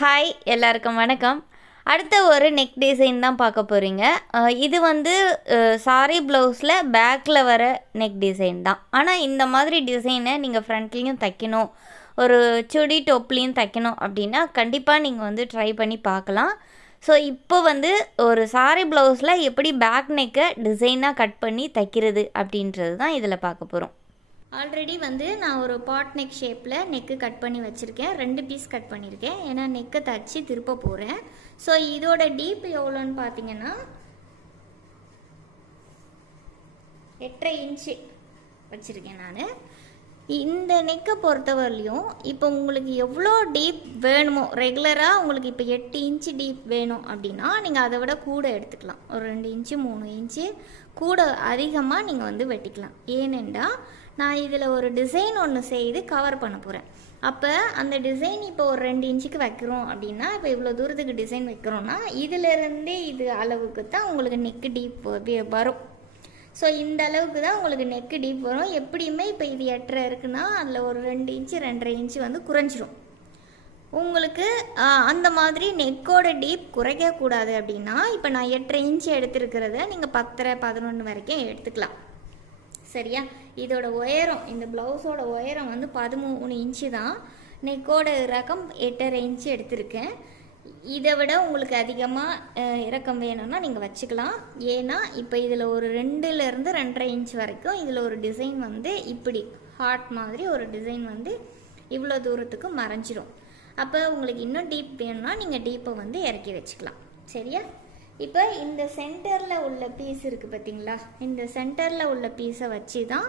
Hi எல்லாருக்கும் வணக்கம். அடுத்த ஒரு நெக் டிசைன் தான் பார்க்க போகிறீங்க. இது வந்து சாரி ப்ளவுஸில் பேக்கில் வர நெக் டிசைன் தான். ஆனால் இந்த மாதிரி டிசைனை நீங்கள் ஃப்ரண்ட்லேயும் தைக்கணும், ஒரு சுடி டொப்லேயும் தைக்கணும் அப்படின்னா கண்டிப்பாக நீங்கள் வந்து ட்ரை பண்ணி பார்க்கலாம். ஸோ இப்போ வந்து ஒரு சாரி ப்ளவுஸில் எப்படி பேக் நெக்கை டிசைனாக கட் பண்ணி தைக்கிறது அப்படின்றது தான் இதில் பார்க்க போகிறோம். ஆல்ரெடி வந்து நான் ஒரு பாட் நெக் ஷேப்பில் நெக்கு கட் பண்ணி வச்சுருக்கேன். 2 பீஸ் கட் பண்ணியிருக்கேன். ஏன்னா நெக்கை தச்சு திருப்ப போகிறேன். ஸோ இதோட டீப் எவ்வளோன்னு பார்த்தீங்கன்னா 8.5 இன்ச்சு வச்சுருக்கேன் நான். இந்த நெக்கை பொறுத்தவரையிலையும் இப்போ உங்களுக்கு எவ்வளோ டீப் வேணுமோ, ரெகுலராக உங்களுக்கு இப்போ 8 இன்ச்சு டீப் வேணும் அப்படின்னா நீங்கள் அதை விட கூட எடுத்துக்கலாம். ஒரு 2 இன்ச்சு 3 இன்ச்சு கூட அதிகமாக நீங்கள் வந்து வெட்டிக்கலாம். ஏனென்றா நான் இதில் ஒரு டிசைன் ஒன்று செய்து கவர் பண்ண போகிறேன். அப்போ அந்த டிசைன் இப்போ ஒரு 2 இன்ச்சுக்கு வைக்கிறோம் அப்படின்னா, இப்போ இவ்வளோ தூரத்துக்கு டிசைன் வைக்கிறோன்னா இதிலேருந்தே இது அளவுக்கு தான் உங்களுக்கு நெக்கு டீப் வரும். ஸோ இந்த அளவுக்கு தான் உங்களுக்கு நெக்கு டீப் வரும். எப்படியுமே இப்போ இது 8.5 இருக்குன்னா அதில் ஒரு 2 இன்ச்சு 2.5 இன்ச்சு வந்து குறைஞ்சிரும். உங்களுக்கு அந்த மாதிரி நெக்கோட டீப் குறைக்கக்கூடாது அப்படின்னா இப்போ நான் 8.5 இன்ச்சு எடுத்துருக்கிறத நீங்கள் 10.5 11 வரைக்கும் எடுத்துக்கலாம். சரியா? இதோட உயரம், இந்த ப்ளவுஸோட உயரம் வந்து 13 இன்ச்சு தான். நெக்கோட ரகம் 8.5 இன்ச்சு எடுத்திருக்கேன். இதை விட உங்களுக்கு அதிகமாக இறக்கம் வேணும்னா நீங்கள் வச்சுக்கலாம். ஏன்னா இப்போ இதில் ஒரு 2லேருந்து 2.5 இன்ச் வரைக்கும் இதில் ஒரு டிசைன் வந்து இப்படி ஹார்ட் மாதிரி ஒரு டிசைன் வந்து இவ்வளோ தூரத்துக்கு மறைஞ்சிரும். அப்போ உங்களுக்கு இன்னும் டீப் வேணும்னா நீங்கள் டீப்பை வந்து இறக்கி வச்சுக்கலாம். சரியா? இப்போ இந்த சென்டரில் உள்ள பீஸ் இருக்குது பார்த்தீங்களா? இந்த சென்டரில் உள்ள பீஸை வச்சு தான்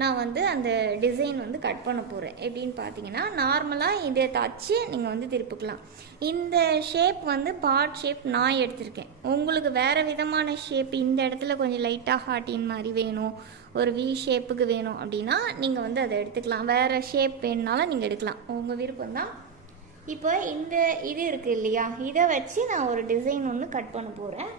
நான் வந்து அந்த டிசைன் வந்து கட் பண்ண போகிறேன். எப்படின்னு பார்த்தீங்கன்னா, நார்மலாக இதை தச்சு நீங்கள் வந்து திருப்பிக்கலாம். இந்த ஷேப் வந்து பாட் ஷேப் நான் எடுத்திருக்கேன். உங்களுக்கு வேறு விதமான ஷேப், இந்த இடத்துல கொஞ்சம் லைட்டாக ஹார்ட்டின் மாதிரி வேணும், ஒரு வி ஷேப்புக்கு வேணும் அப்படின்னா நீங்கள் வந்து அதை எடுத்துக்கலாம். வேறு ஷேப் வேணுனாலும் நீங்கள் எடுக்கலாம், உங்கள் விருப்பம் தான். இப்போ இந்த இது இருக்குது இல்லையா, இதை வச்சு நான் ஒரு டிசைன் ஒன்று கட் பண்ண போகிறேன்.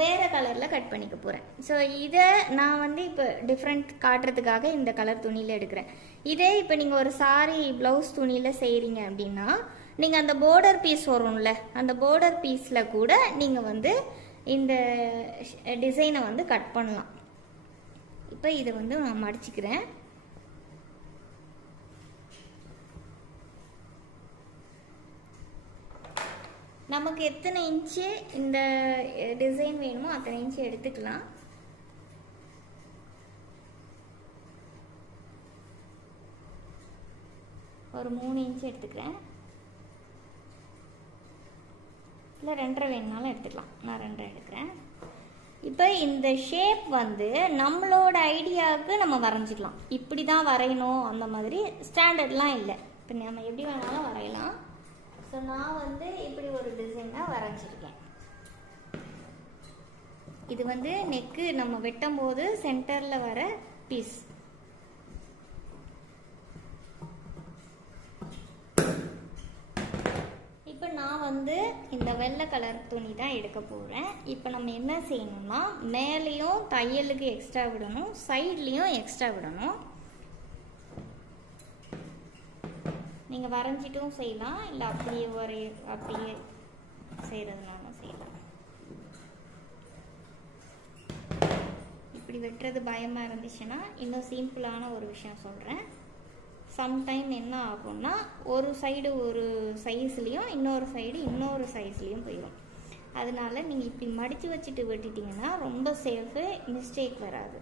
வேறு கலரில் கட் பண்ணிக்க போகிறேன். ஸோ இதை நான் வந்து இப்போ டிஃப்ரெண்ட் காட்டுறதுக்காக இந்த கலர் துணியில் எடுக்கிறேன். இதே இப்போ நீங்கள் ஒரு சாரி ப்ளவுஸ் துணியில் செய்கிறீங்க அப்படின்னா நீங்கள் அந்த பார்டர் பீஸ் வரும்ல, அந்த பார்டர் பீஸில் கூட நீங்கள் வந்து இந்த டிசைனை வந்து கட் பண்ணலாம். இப்போ இதை வந்து நான் மடிச்சுக்கிறேன். நமக்கு எத்தனை இன்ச்சு இந்த டிசைன் வேணுமோ அத்தனை இன்ச்சு எடுத்துக்கலாம். ஒரு 3 இன்ச்சு எடுத்துக்கிறேன். இல்லை 2.5 வேணுனாலும் எடுத்துக்கலாம். நான் 2.5 எடுக்கிறேன். இப்போ இந்த ஷேப் வந்து நம்மளோட ஐடியாவுக்கு நம்ம வரைஞ்சிக்கலாம். இப்படி தான் வரையணும் அந்த மாதிரி ஸ்டாண்டர்ட்லாம் இல்லை. இப்போ நம்ம எப்படி வேணாலும் வரையலாம். ஸோ நான் வந்து இப்படி ஒரு டிசைனாக வரைஞ்சிருக்கேன். இது வந்து நெக்கு நம்ம வெட்டும் போது சென்டரில் வர பீஸ். இப்போ நான் வந்து இந்த வெள்ளை கலர் துணி தான் எடுக்க போகிறேன். இப்போ நம்ம என்ன செய்யணும்னா, மேலேயும் தையலுக்கு எக்ஸ்ட்ரா விடணும், சைட்லேயும் எக்ஸ்ட்ரா விடணும். நீங்கள் வரைஞ்சிட்டும் செய்யலாம், இல்லை அப்படியே செய்கிறதுனாலும் செய்யலாம். இப்படி வெட்டுறது பயமாக இருந்துச்சுன்னா இன்னும் சிம்பிளான ஒரு விஷயம் சொல்கிறேன். சம்டைம் என்ன ஆகும்னா, ஒரு சைடு ஒரு சைஸ்லேயும் இன்னொரு சைடு இன்னொரு சைஸ்லேயும் போயிடும். அதனால நீங்கள் இப்படி மடித்து வச்சுட்டு வெட்டிட்டிங்கன்னா ரொம்ப சேஃபு, மிஸ்டேக் வராது.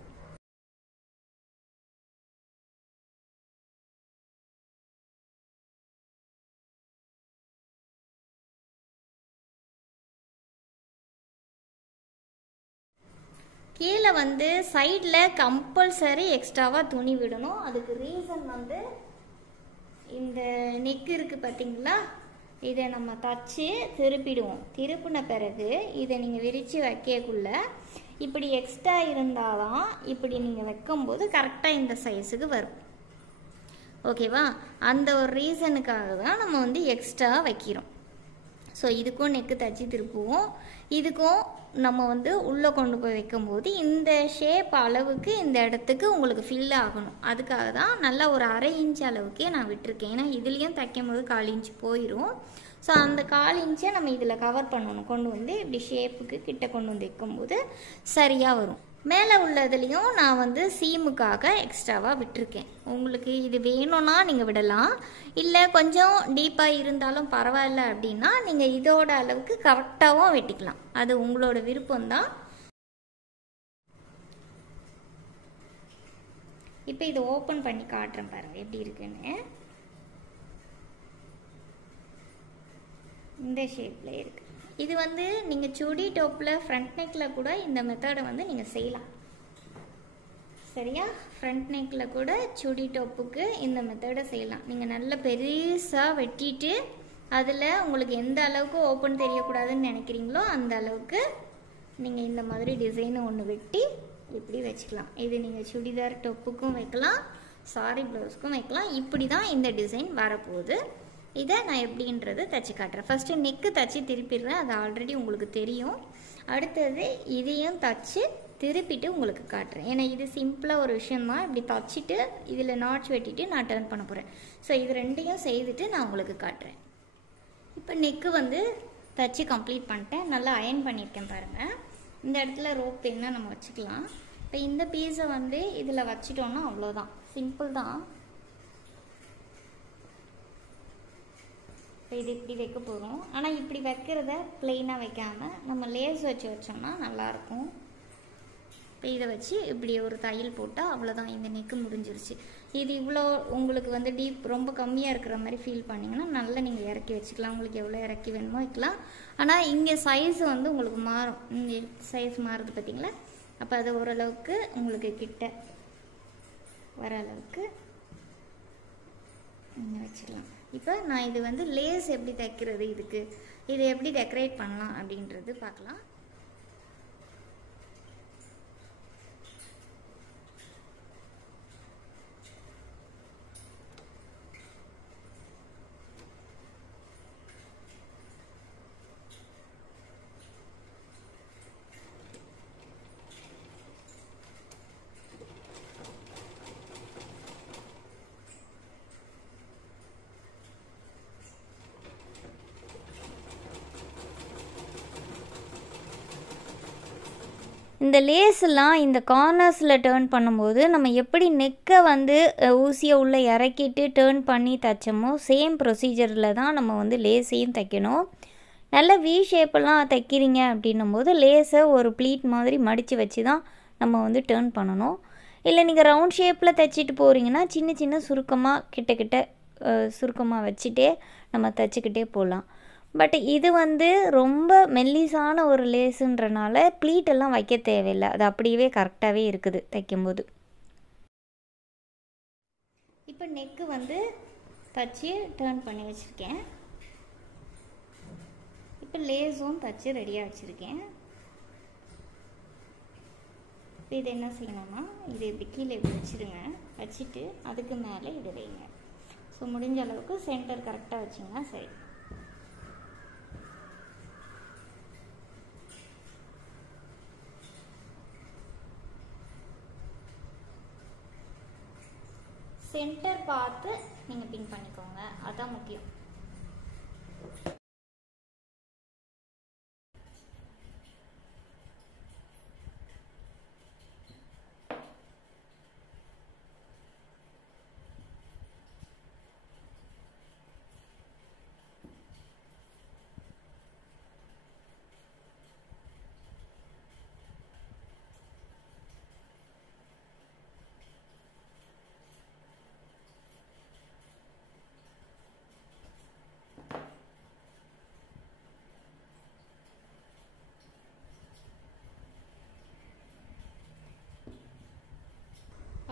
கீழே வந்து சைடில் கம்பல்சரி எக்ஸ்ட்ராவாக துணி விடணும். அதுக்கு ரீசன் வந்து இந்த நெக் இருக்குது பார்த்தீங்களா, இதை நம்ம தச்சு திருப்பிடுவோம். திருப்பின பிறகு இதை நீங்கள் விரித்து வைக்கக்குள்ள இப்படி எக்ஸ்ட்ரா இருந்தால் தான் இப்படி நீங்கள் வைக்கும்போது கரெக்டாக இந்த சைஸுக்கு வரும். ஓகேவா? அந்த ஒரு ரீசனுக்காக தான் நம்ம வந்து எக்ஸ்ட்ரா வைக்கிறோம். ஸோ இதுக்கும் நெக்கு தச்சு திருப்புவோம், இதுக்கும் நம்ம வந்து உள்ளே கொண்டு போய் வைக்கும்போது இந்த ஷேப் அளவுக்கு இந்த இடத்துக்கு உங்களுக்கு ஃபில் ஆகணும். அதுக்காக தான் நல்லா ஒரு 1/2 இன்ச் அளவுக்கே நான் விட்டுருக்கேன். ஏன்னா இதுலேயும் தைக்கும் போது 1/4 இன்ச் போயிடும். ஸோ அந்த 1/4 இன்ச்சை நம்ம இதில் கவர் பண்ணணும். கொண்டு வந்து இப்படி ஷேப்புக்கு கிட்ட கொண்டு வந்து வைக்கும்போது சரியாக வரும். மேலே உள்ளதுலேயும் நான் வந்து சீமுக்காக எக்ஸ்ட்ராவாக விட்டுருக்கேன். உங்களுக்கு இது வேணும்னா நீங்கள் விடலாம், இல்லை கொஞ்சம் டீப்பாக இருந்தாலும் பரவாயில்ல அப்படின்னா நீங்கள் இதோட அளவுக்கு கரெக்டாகவும் வெட்டிக்கலாம். அது உங்களோட விருப்பம்தான். இப்போ இதை ஓப்பன் பண்ணி காட்டுறேன் பாருங்கள் எப்படி இருக்குன்னு. இந்த ஷேப்பில் இருக்குது. இது வந்து நீங்கள் சுடி டாப்பில் ஃப்ரண்ட் நெக்கில் கூட இந்த மெத்தடை வந்து நீங்கள் செய்யலாம். சரியா? ஃப்ரண்ட் நெக்கில் கூட சுடி டாப்புக்கு இந்த மெத்தடை செய்யலாம். நீங்கள் நல்ல பெருசாக வெட்டிட்டு அதில் உங்களுக்கு எந்த அளவுக்கு ஓப்பன் தெரியக்கூடாதுன்னு நினைக்கிறீங்களோ அந்த அளவுக்கு நீங்கள் இந்த மாதிரி டிசைனை ஒன்று வெட்டி இப்படி வச்சுக்கலாம். இது நீங்கள் சுடிதார் டாப்புக்கும் வைக்கலாம், சாரி ப்ளவுஸ்க்கும் வைக்கலாம். இப்படி தான் இந்த டிசைன் வரப்போகுது. இதை நான் எப்படின்றது தைச்சி காட்டுறேன். ஃபஸ்ட்டு நெக்கு தைச்சி திருப்பிடுறேன், அது ஆல்ரெடி உங்களுக்கு தெரியும். அடுத்தது இதையும் தைச்சி திருப்பிட்டு உங்களுக்கு காட்டுறேன். ஏன்னா இது சிம்பிளாக ஒரு விஷயந்தான். இப்படி தைச்சிட்டு இதில் நாட்ச் வெட்டிட்டு நான் டர்ன் பண்ண போகிறேன். ஸோ இது ரெண்டையும் செய்துட்டு நான் உங்களுக்கு காட்டுறேன். இப்போ நெக்கு வந்து தைச்சி கம்ப்ளீட் பண்ணிட்டேன். நல்லா அயர்ன் பண்ணியிருக்கேன் பாருங்கள். இந்த இடத்துல ரோப் என்ன நம்ம வச்சுக்கலாம். இப்போ இந்த பீஸை வந்து இதில் வச்சிட்டோன்னா அவ்வளோதான், சிம்பிள் தான். இது இப்படி வைக்க போகிறோம். ஆனால் இப்படி வைக்கிறத பிளெயினாக வைக்காமல் நம்ம லேஸ் வச்சு வச்சோம்னா நல்லாயிருக்கும். இப்போ இதை வச்சு இப்படி ஒரு தையல் போட்டால் அவ்வளோதான், இந்த நெக்கு முடிஞ்சிருச்சு. இது இவ்வளோ உங்களுக்கு வந்து டீப் ரொம்ப கம்மியாக இருக்கிற மாதிரி ஃபீல் பண்ணிங்கன்னா நல்லா நீங்கள் இறக்கி வச்சுக்கலாம். உங்களுக்கு எவ்வளோ இறக்கி வேணுமோ வைக்கலாம். ஆனால் இங்கே சைஸ் வந்து உங்களுக்கு மாறும். இங்கே சைஸ் மாறுது பார்த்தீங்களா? அப்போ அது ஓரளவுக்கு உங்களுக்கு கிட்ட வர அளவுக்கு நீங்கள் வச்சுக்கலாம். இப்போ நான் இது வந்து லேஸ் எப்படி தைக்கிறது, இதுக்கு இதை எப்படி டெக்கரேட் பண்ணலாம் அப்படின்றது பார்க்கலாம். இந்த லேஸ்லாம் இந்த கார்னர்ஸில் டேர்ன் பண்ணும்போது நம்ம எப்படி நெக்கை வந்து ஊசியை உள்ளே இறக்கிட்டு டேர்ன் பண்ணி தைச்சோமோ சேம் ப்ரொசீஜரில் தான் நம்ம வந்து லேஸையும் தைக்கணும். நல்ல வி ஷேப்பெல்லாம் தைக்கிறீங்க அப்படின்னும் போது லேஸை ஒரு ப்ளீட் மாதிரி மடித்து வச்சு தான் நம்ம வந்து டேர்ன் பண்ணணும். இல்லை நீங்கள் ரவுண்ட் ஷேப்பில் தைச்சிட்டு போகிறீங்கன்னா சின்ன சின்ன சுருக்கமாக கிட்ட சுருக்கமாக வச்சுட்டே நம்ம தைச்சிக்கிட்டே போகலாம். பட் இது வந்து ரொம்ப மெல்லிசான ஒரு லேஸுன்றனால ப்ளீட்டெல்லாம் வைக்க தேவையில்லை, அது அப்படியே கரெக்டாகவே இருக்குது தைக்கும்போது. இப்போ நெக்கு வந்து தச்சு டர்ன் பண்ணி வச்சுருக்கேன். இப்போ லேஸும் தச்சு ரெடியாக வச்சுருக்கேன். இப்போ இது என்ன செய்யணும்னா இது இப்படி கீழே இப்படி வச்சுருங்க. வச்சுட்டு அதுக்கு மேலே இது வைங்க. ஸோ முடிஞ்ச அளவுக்கு சென்டர் கரெக்டாக வச்சிங்கன்னா சரி. சென்டர் பார்த்து நீங்கள் பின் பண்ணிக்கோங்க, அதுதான் முக்கியம்.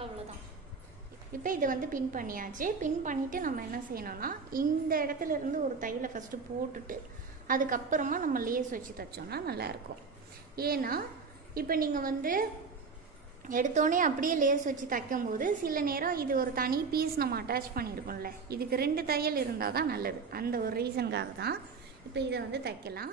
அவ்வளோதான். இப்போ இதை வந்து பின் பண்ணியாச்சு. பின் பண்ணிவிட்டு நம்ம என்ன செய்யணும்னா இந்த இடத்துல இருந்து ஒரு தையலை ஃபஸ்ட்டு போட்டுட்டு அதுக்கப்புறமா நம்ம லேஸ் வச்சு தைச்சோம்னா நல்லாயிருக்கும். ஏன்னா இப்போ நீங்கள் வந்து எடுத்தோடனே அப்படியே லேஸ் வச்சு தைக்கும்போது சில நேரம் இது ஒரு தனி பீஸ் நம்ம அட்டாச் பண்ணியிருக்கோம்ல, இதுக்கு 2 தையல் இருந்தால் தான் நல்லது. அந்த ஒரு ரீசனுக்காக தான் இப்போ இதை வந்து தைக்கலாம்.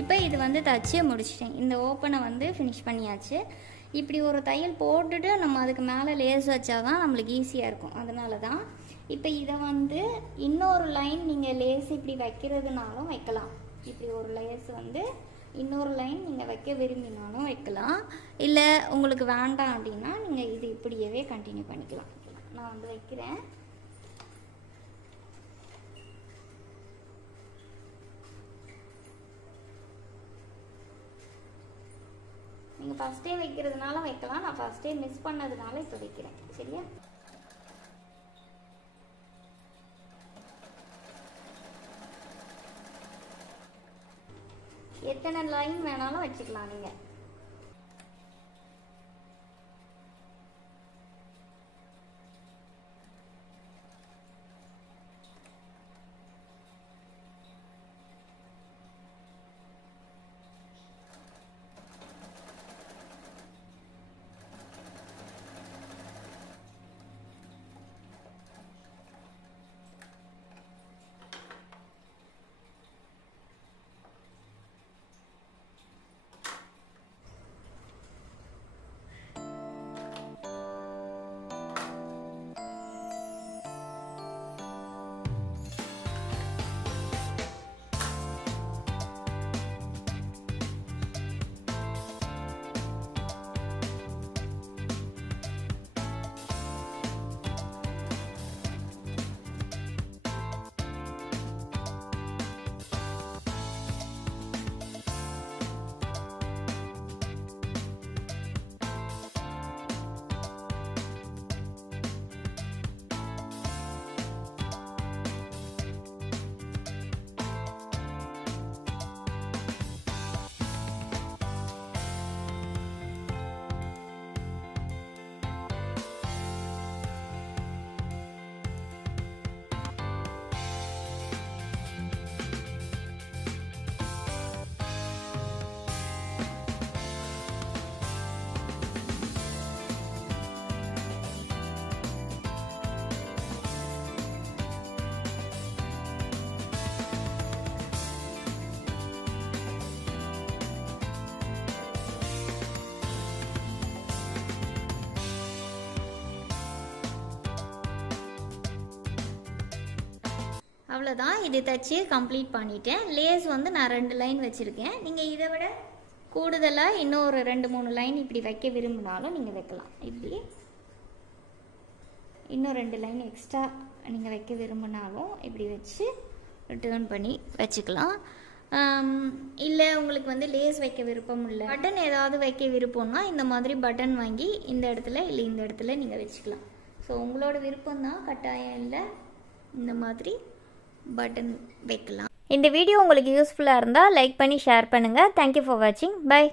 இப்போ இது வந்து தச்சு முடிச்சிட்டேன். இந்த ஓப்பனை வந்து ஃபினிஷ் பண்ணியாச்சு. இப்படி ஒரு தையல் போட்டுட்டு நம்ம அதுக்கு மேலே லேஸ் வச்சாதான் நம்மளுக்கு ஈஸியாக இருக்கும். அதனால தான் இப்போ இதை வந்து இன்னொரு லைன் நீங்கள் லேஸ் இப்படி வைக்கிறதுனாலும் வைக்கலாம். இப்படி ஒரு லேஸ் வந்து இன்னொரு லைன் நீங்கள் வைக்க விரும்பினாலும் வைக்கலாம். இல்லை உங்களுக்கு வேண்டாம் அப்படின்னா நீங்கள் இது இப்படியவே கண்டினியூ பண்ணிக்கலாம். நான் வந்து வைக்கிறேன். நீங்கள் ஃபஸ்ட்டே வைக்கிறதுனால வைக்கலாம். நான் ஃபஸ்ட்டே மிஸ் பண்ணதுனால இப்போ வைக்கிறேன். சரியா? எத்தனை லைன் வேணாலும் வச்சுக்கலாம் நீங்கள். அவ்வளோதான். இது தச்சு கம்ப்ளீட் பண்ணிட்டேன். லேஸ் வந்து நான் 2 லைன் வச்சுருக்கேன். நீங்கள் இதை விட கூடுதலாக இன்னும் ஒரு 2-3 லைன் இப்படி வைக்க விரும்பினாலும் நீங்கள் வைக்கலாம். இப்படி இன்னும் 2 லைன் எக்ஸ்ட்ரா நீங்கள் வைக்க விரும்பினாலும் இப்படி வச்சு டர்ன் பண்ணி வச்சுக்கலாம். இல்லை உங்களுக்கு வந்து லேஸ் வைக்க விருப்பம் இல்லை, பட்டன் ஏதாவது வைக்க விருப்பம்னா இந்த மாதிரி பட்டன் வாங்கி இந்த இடத்துல இல்லை இந்த இடத்துல நீங்கள் வச்சுக்கலாம். ஸோ உங்களோட விருப்பம் தான், கட்டாயம் இல்லை. இந்த மாதிரி பட்டன் வைக்கலாம். இந்த வீடியோ உங்களுக்கு யூஸ்ஃபுல்லாக இருந்தால் லைக் பண்ணி ஷேர் பண்ணுங்கள். தேங்க்யூ ஃபார் வாட்சிங். பை.